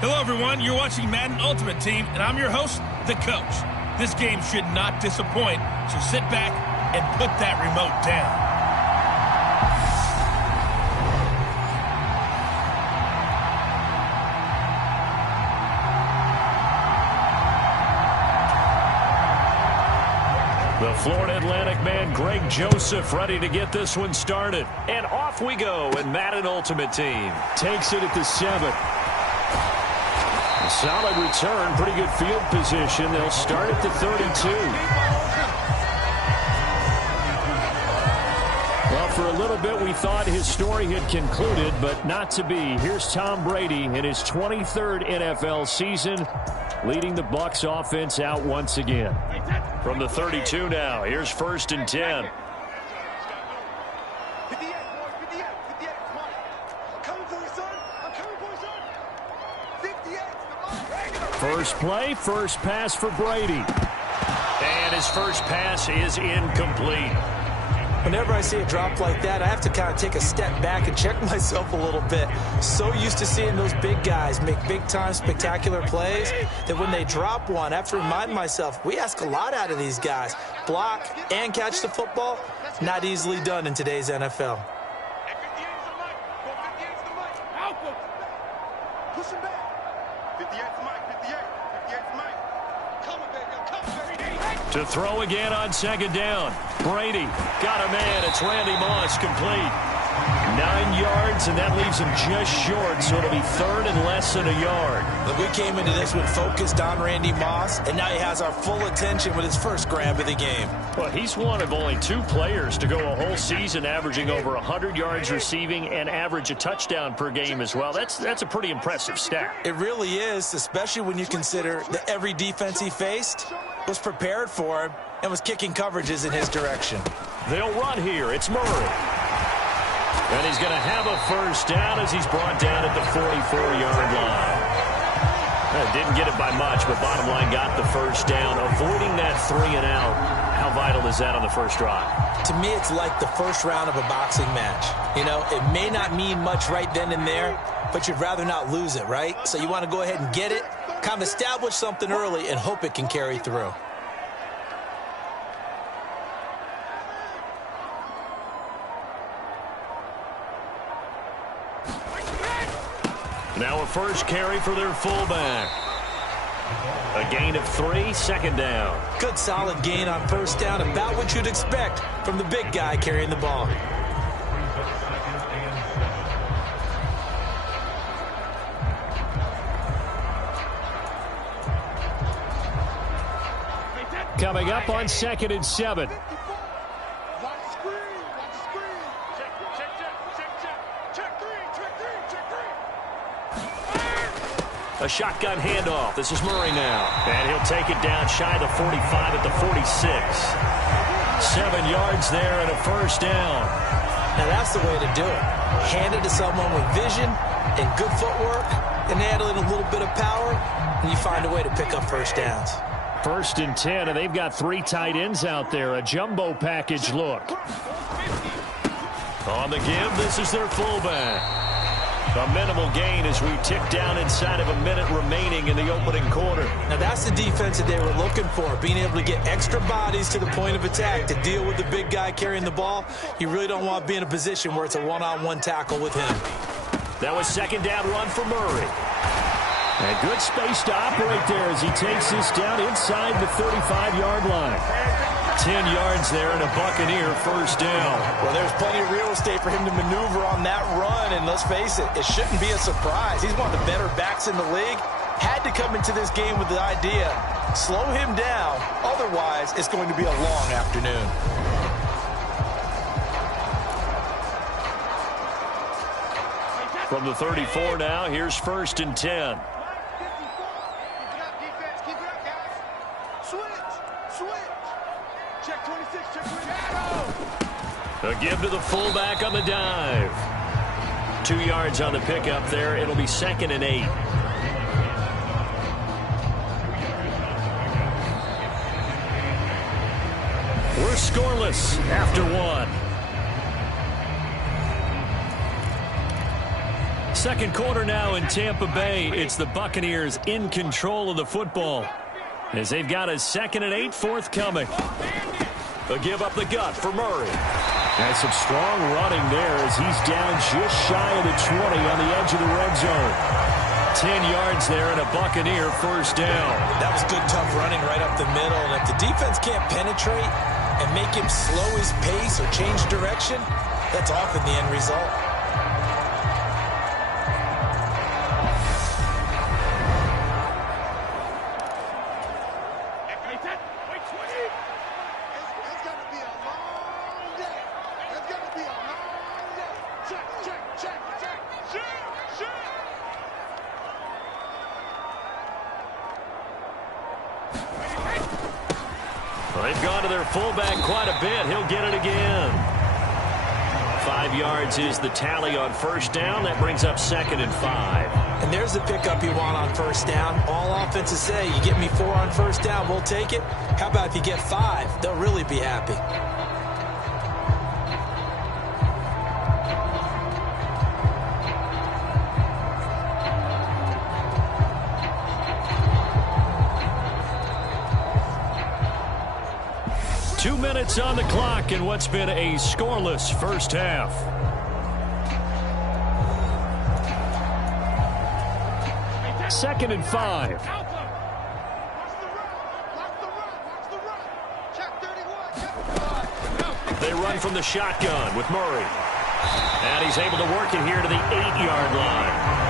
Hello, everyone. You're watching Madden Ultimate Team, and I'm your host, the coach. This game should not disappoint, so sit back and put that remote down. The Florida Atlantic man, Greg Joseph, ready to get this one started. And off we go in Madden Ultimate Team. Takes it at the 7. A solid return, pretty good field position. They'll start at the 32. Well, for a little bit, we thought his story had concluded, but not to be. Here's Tom Brady in his 23rd NFL season, leading the Bucs offense out once again. From the 32 now, here's 1st and 10. First play, first pass for Brady. And his first pass is incomplete. Whenever I see a drop like that, I have to kind of take a step back and check myself a little bit. So used to seeing those big guys make big-time spectacular plays that when they drop one, I have to remind myself, we ask a lot out of these guys. Block and catch the football, not easily done in today's NFL. To throw again on 2nd down. Brady got a man. It's Randy Moss, complete. 9 yards, and that leaves him just short, so it'll be 3rd and less than a yard. Look, we came into this one focused on Randy Moss, and now he has our full attention with his first grab of the game. Well, he's one of only 2 players to go a whole season averaging over 100 yards receiving and average a touchdown per game as well. That's a pretty impressive stat. It really is, especially when you consider that every defense he faced was prepared for him and was kicking coverages in his direction. They'll run here. It's Murray. And he's going to have a first down as he's brought down at the 44-yard line. Didn't get it by much, but bottom line got the first down. Avoiding that 3 and out. How vital is that on the first drive? To me, it's like the first round of a boxing match. You know, it may not mean much right then and there, but you'd rather not lose it, right? So you want to go ahead and get it, kind of establish something early, and hope it can carry through. Now a first carry for their fullback. A gain of 3, 2nd down. Good solid gain on first down, about what you'd expect from the big guy carrying the ball. Coming up on 2nd and 7. A shotgun handoff. This is Murray now. And he'll take it down shy of the 45 at the 46. 7 yards there and a first down. Now that's the way to do it. Hand it to someone with vision and good footwork, and add in a little bit of power, and you find a way to pick up first downs. 1st and 10, and they've got 3 tight ends out there. A jumbo package look. On the give, this is their fullback. A minimal gain as we tick down inside of a minute remaining in the opening quarter. Now that's the defense that they were looking for, being able to get extra bodies to the point of attack to deal with the big guy carrying the ball. You really don't want to be in a position where it's a one-on-one tackle with him. That was 2nd down run for Murray. And good space to operate there as he takes this down inside the 35-yard line. 10 yards there and a Buccaneer first down. Well, there's plenty of real estate for him to maneuver on that run, and let's face it, it shouldn't be a surprise. He's one of the better backs in the league. Had to come into this game with the idea, slow him down, otherwise it's going to be a long afternoon. From the 34 now, here's 1st and 10. A give to the fullback on the dive. 2 yards on the pickup there. It'll be 2nd and 8. We're scoreless after 1. Second quarter now in Tampa Bay. It's the Buccaneers in control of the football as they've got a 2nd and 8 forthcoming. They'll give up the gut for Murray. Has some strong running there as he's down just shy of the 20 on the edge of the red zone. 10 yards there and a Buccaneer first down. That was good, tough running right up the middle. And if the defense can't penetrate and make him slow his pace or change direction, that's often the end result. They've gone to their fullback quite a bit. He'll get it again. 5 yards is the tally on first down. That brings up 2nd and 5. And there's the pickup you want on first down. All offenses say, you get me 4 on first down, we'll take it. How about if you get 5? They'll really be happy. Minutes on the clock in what's been a scoreless first half. Second and 5. They run from the shotgun with Murray. And he's able to work it here to the 8-yard line.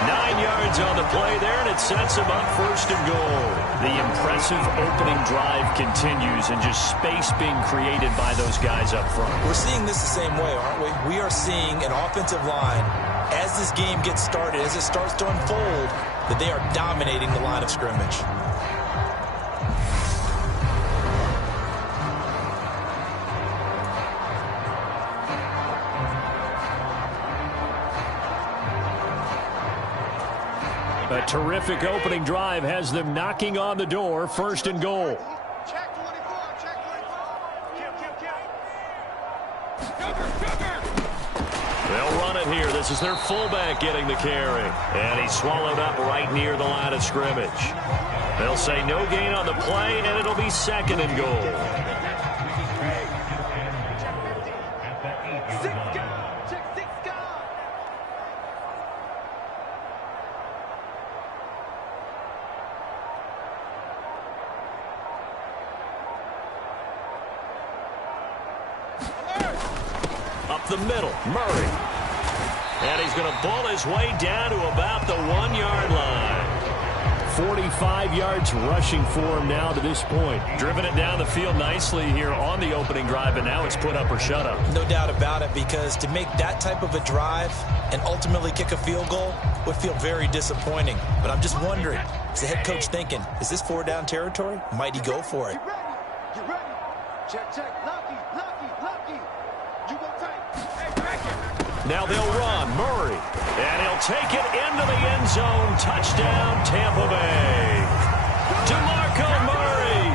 9 yards on the play there, and it sets him up 1st and goal. The impressive opening drive continues, and just space being created by those guys up front. We're seeing this the same way, aren't we? We are seeing an offensive line, as this game gets started, as it starts to unfold, that they are dominating the line of scrimmage. A terrific opening drive has them knocking on the door, 1st and goal. Check 24, check 24. They'll run it here. This is their fullback getting the carry. And he's swallowed up right near the line of scrimmage. They'll say no gain on the play, and it'll be 2nd and goal. Up the middle, Murray. And he's going to bull his way down to about the 1-yard line. 45 yards rushing for him now to this point. Driven it down the field nicely here on the opening drive, and now it's put up or shut up. No doubt about it, because to make that type of a drive and ultimately kick a field goal would feel very disappointing. But I'm just wondering, is the head coach thinking, is this 4-down territory? Might he go for it? Get ready. Check, check. Lucky. You go tight. Now they'll run. Murray. And he'll take it into the end zone. Touchdown, Tampa Bay. DeMarco Murray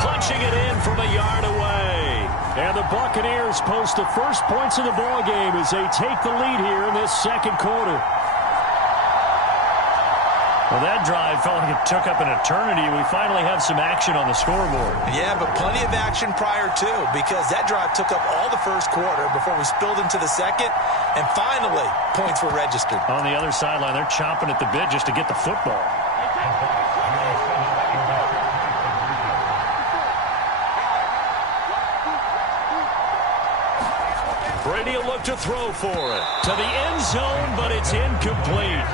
punching it in from a yard away. And the Buccaneers post the first points of the ball game as they take the lead here in this 2nd quarter. Well, that drive felt like it took up an eternity. We finally have some action on the scoreboard. Yeah, but plenty of action prior to, because that drive took up all the first quarter before we spilled into the second, and finally, points were registered. On the other sideline, they're chomping at the bit just to get the football. Brady will look to throw for it. To the end zone, but it's incomplete.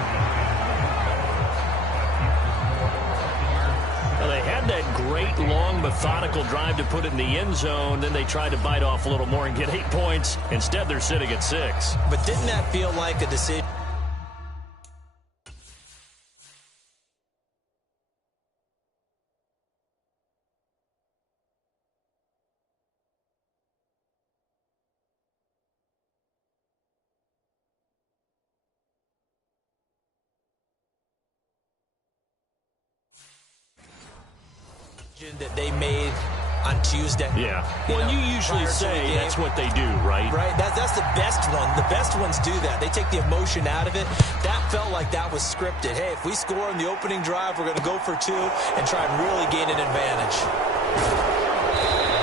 They had that great, long, methodical drive to put it in the end zone. Then they tried to bite off a little more and get 8 points. Instead, they're sitting at 6. But didn't that feel like a decision? That they made on Tuesday. Yeah. Well, you usually say that's what they do, right? Right. That's the best one. The best ones do that. They take the emotion out of it. That felt like that was scripted. Hey, if we score in the opening drive, we're going to go for 2 and try and really gain an advantage.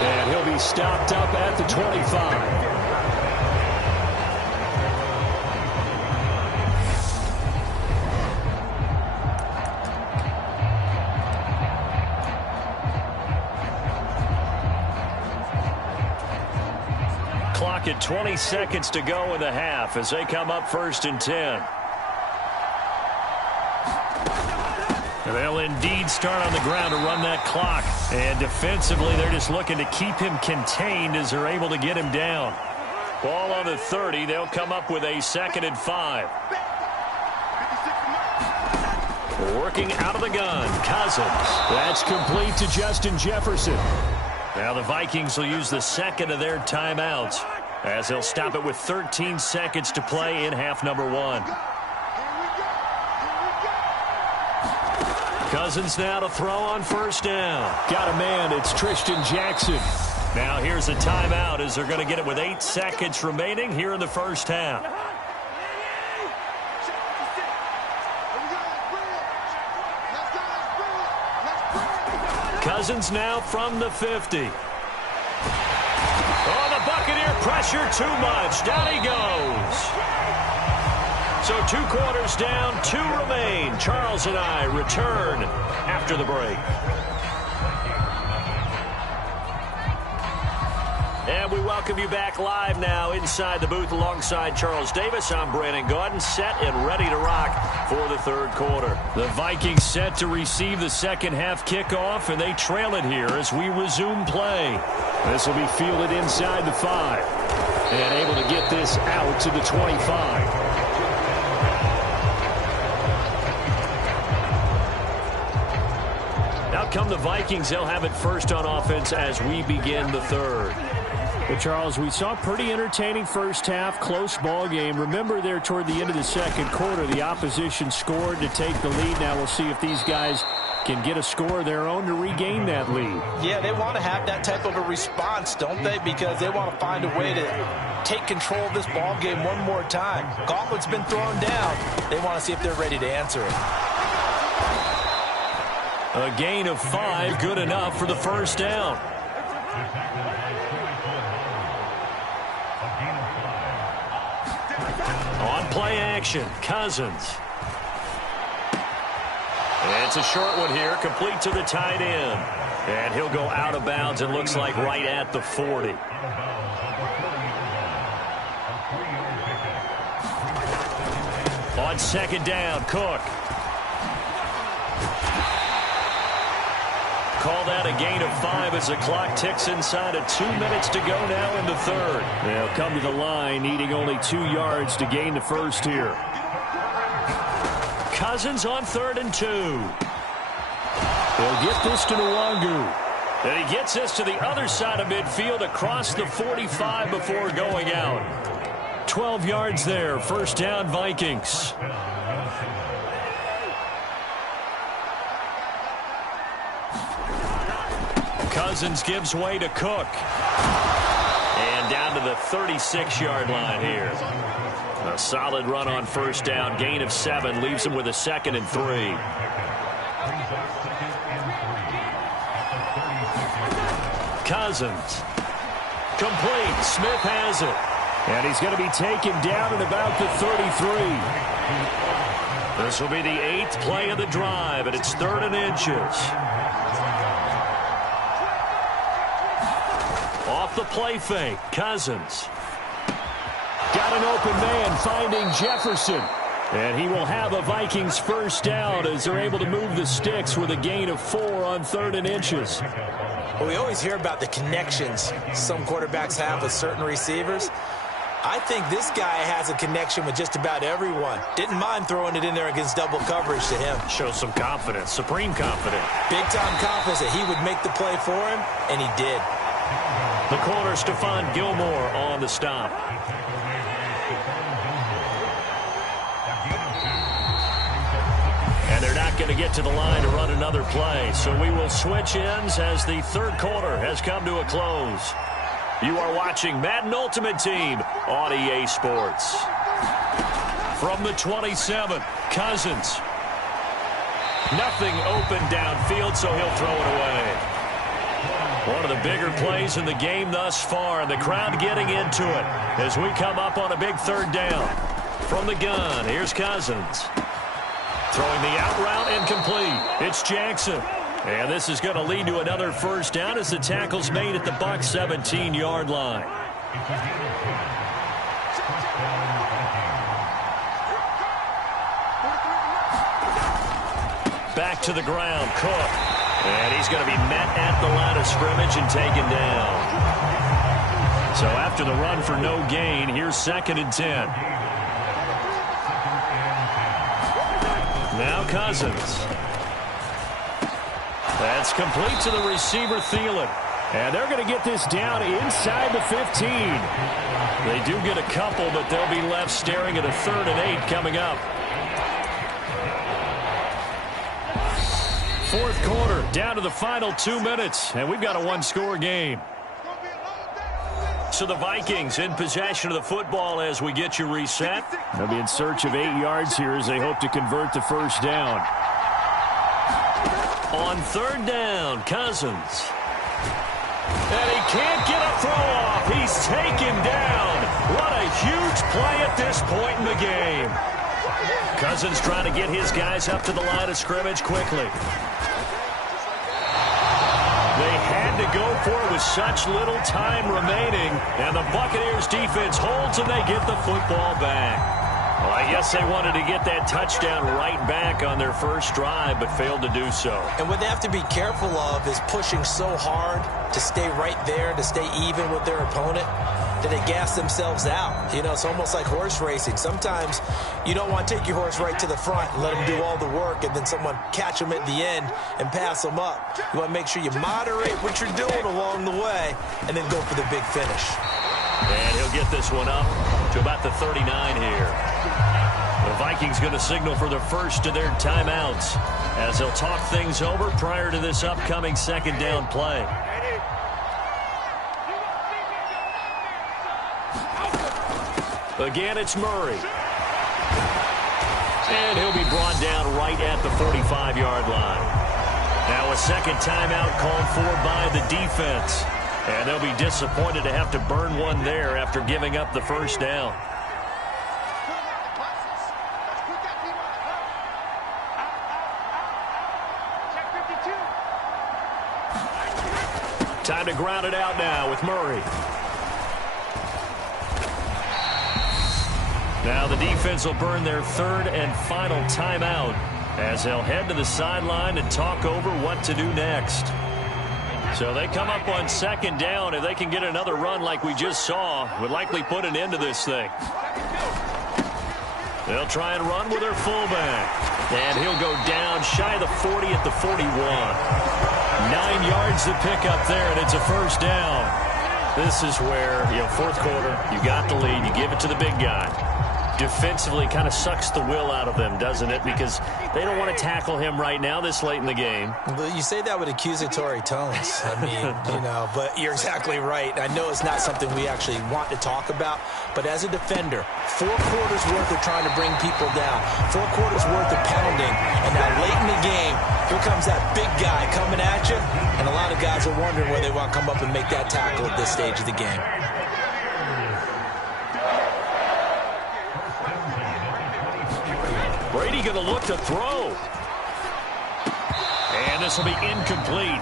And he'll be stopped up at the 25. Clock at 20 seconds to go in the half as they come up 1st and 10. They'll indeed start on the ground to run that clock. And defensively, they're just looking to keep him contained as they're able to get him down. Ball on the 30. They'll come up with a 2nd and 5. Working out of the gun, Cousins. That's complete to Justin Jefferson. Now the Vikings will use the 2nd of their timeouts as they'll stop it with 13 seconds to play in half number 1. Cousins now to throw on 1st down. Got a man. It's Tristan Jackson. Now here's a timeout as they're going to get it with 8 seconds remaining here in the 1st half. Cousins now from the 50. Oh, the Buccaneer pressure too much. Down he goes. So 2 quarters down, 2 remain. Charles and I return after the break. And we welcome you back live now inside the booth alongside Charles Davis. I'm Brandon Gaudin, set and ready to rock for the 3rd quarter. The Vikings set to receive the 2nd half kickoff, and they trail it here as we resume play. This will be fielded inside the 5 and able to get this out to the 25. Out come the Vikings. They'll have it first on offense as we begin the 3rd. Well, Charles, we saw a pretty entertaining 1st half, close ball game. Remember there toward the end of the 2nd quarter, the opposition scored to take the lead. Now we'll see if these guys can get a score of their own to regain that lead. Yeah, they want to have that type of a response, don't they? Because they want to find a way to take control of this ball game one more time. Gauntlet's been thrown down. They want to see if they're ready to answer it. A gain of 5, good enough for the 1st down. On play action, Cousins. It's a short one here, complete to the tight end. And he'll go out of bounds, it looks like right at the 40. On 2nd down, Cook. Call that a gain of 5 as the clock ticks inside of 2 minutes to go now in the 3rd. They'll come to the line, needing only 2 yards to gain the 1st here. Cousins on 3rd and 2. They'll get this to Nwangu. And he gets this to the other side of midfield across the 45 before going out. 12 yards there, 1st down Vikings. Cousins gives way to Cook. And down to the 36-yard line here. A solid run on 1st down. Gain of 7 leaves him with a 2nd and 3. Cousins. Complete. Smith has it. And he's going to be taken down at about the 33. This will be the 8th play of the drive, and it's 3rd and inches. Off the play fake, Cousins. Got an open man finding Jefferson. And he will have a Vikings 1st down as they're able to move the sticks with a gain of 4 on 3rd and inches. Well, we always hear about the connections some quarterbacks have with certain receivers. I think this guy has a connection with just about everyone. Didn't mind throwing it in there against double coverage to him. Shows some confidence, supreme confidence. Big-time confidence that he would make the play for him, and he did. The corner, Stephon Gilmore on the stop. And they're not going to get to the line to run another play. So we will switch ends as the third quarter has come to a close. You are watching Madden Ultimate Team on EA Sports. From the 27, Cousins. Nothing open downfield, so he'll throw it away. One of the bigger plays in the game thus far, and the crowd getting into it as we come up on a big third down. From the gun, here's Cousins. Throwing the out route incomplete. It's Jackson. And this is going to lead to another first down as the tackle's made at the Bucs 17-yard line. Back to the ground, Cook. And he's going to be met at the line of scrimmage and taken down. So after the run for no gain, here's 2nd and 10. Now Cousins. That's complete to the receiver, Thielen. And they're going to get this down inside the 15. They do get a couple, but they'll be left staring at a 3rd and 8 coming up. Fourth quarter, down to the final 2 minutes, and we've got a one-score game. So the Vikings in possession of the football as we get you reset. They'll be in search of 8 yards here as they hope to convert the first down. On 3rd down, Cousins. And he can't get a throw off. He's taken down. What a huge play at this point in the game. Cousins trying to get his guys up to the line of scrimmage quickly. They had to go for it with such little time remaining, and the Buccaneers defense holds and they get the football back. Well, I guess they wanted to get that touchdown right back on their first drive, but failed to do so. And what they have to be careful of is pushing so hard to stay right there, to stay even with their opponent, that they gas themselves out. You know, it's almost like horse racing. Sometimes you don't want to take your horse right to the front and let them do all the work and then someone catch them at the end and pass them up. You want to make sure you moderate what you're doing along the way and then go for the big finish. And he'll get this one up to about the 39 here. The Vikings going to signal for the first of their timeouts as they'll talk things over prior to this upcoming 2nd down play. Again, it's Murray. And he'll be brought down right at the 45-yard line. Now a second timeout called for by the defense. And they'll be disappointed to have to burn one there after giving up the first down. Time to ground it out now with Murray. Now the defense will burn their 3rd and final timeout as they'll head to the sideline and talk over what to do next. So they come up on 2nd down. If they can get another run like we just saw, would likely put an end to this thing. They'll try and run with their fullback. And he'll go down shy of the 40 at the 41. 9 yards to pick up there, and it's a first down. This is where, fourth quarter, you got the lead, you give it to the big guy. Defensively kind of sucks the will out of them, doesn't it? Because they don't want to tackle him right now this late in the game. Well, you say that with accusatory tones. I mean, but you're exactly right. I know it's not something we actually want to talk about, but as a defender, 4 quarters worth of trying to bring people down, 4 quarters worth of pounding, and now late in the game, here comes that big guy coming at you, and a lot of guys are wondering whether they want to come up and make that tackle at this stage of the game. Brady going to look to throw. And this will be incomplete.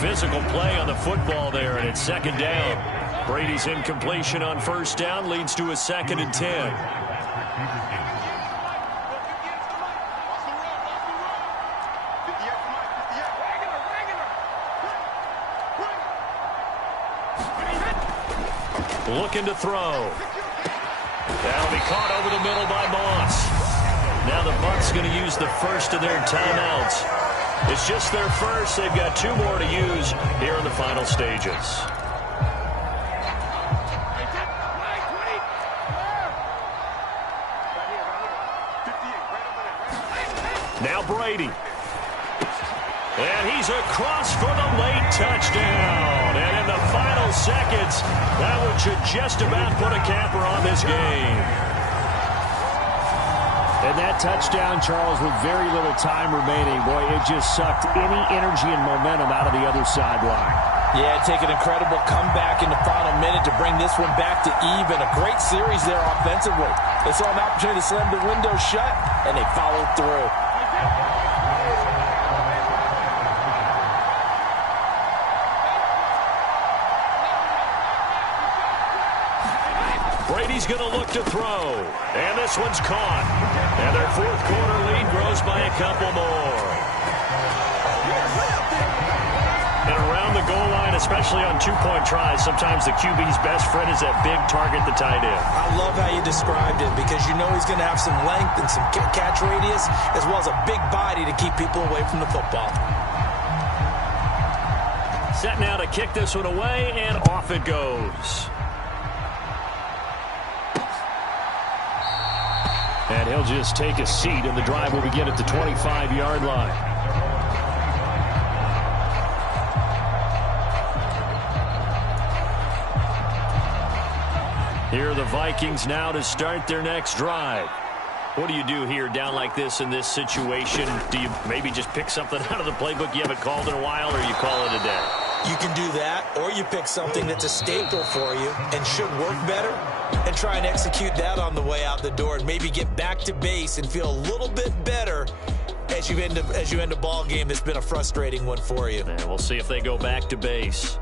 Physical play on the football there, and it's 2nd down. Brady's incompletion on first down leads to a 2nd and 10. Looking to throw. That'll be caught over the middle by Moss. Now the Bucs going to use the first of their timeouts. It's just their first. They've got 2 more to use here in the final stages. Now Brady. And he's across for the late touchdown. And in the final seconds, that one should just about put a capper on this game. And that touchdown, Charles, with very little time remaining, boy, it just sucked any energy and momentum out of the other sideline. Yeah, take an incredible comeback in the final minute to bring this one back to even. A great series there offensively. They saw an opportunity to slam the window shut, and they followed through. Brady's going to look to throw. And this one's caught. And their fourth quarter lead grows by a couple more. And around the goal line, especially on two-point tries, sometimes the QB's best friend is that big target, the tight end. I love how you described it because you know he's going to have some length and some catch radius as well as a big body to keep people away from the football. Set now to kick this one away, and off it goes. And he'll just take a seat, and the drive will begin at the 25-yard line. Here are the Vikings now to start their next drive. What do you do here down like this in this situation? Do you maybe just pick something out of the playbook you haven't called in a while, or you call it a day? You can do that, or you pick something that's a staple for you and should work better and try and execute that on the way out the door and maybe get back to base and feel a little bit better as you end a ball game that's been a frustrating one for you. And we'll see if they go back to base.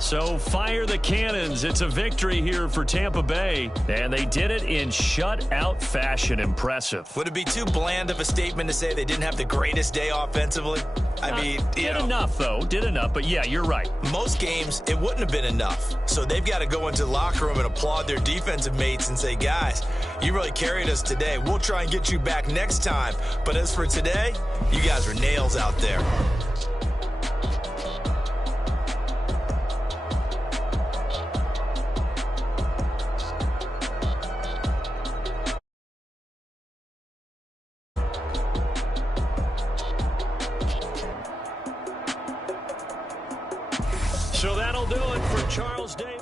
So fire the cannons. It's a victory here for Tampa Bay. And they did it in shutout fashion. Impressive. Would it be too bland of a statement to say they didn't have the greatest day offensively? I mean, did enough, though. Did enough. But, yeah, you're right. Most games, it wouldn't have been enough. So they've got to go into the locker room and applaud their defensive mates and say, guys, you really carried us today. We'll try and get you back next time. But as for today, you guys are nails out there. So that'll do it for Charles Davis.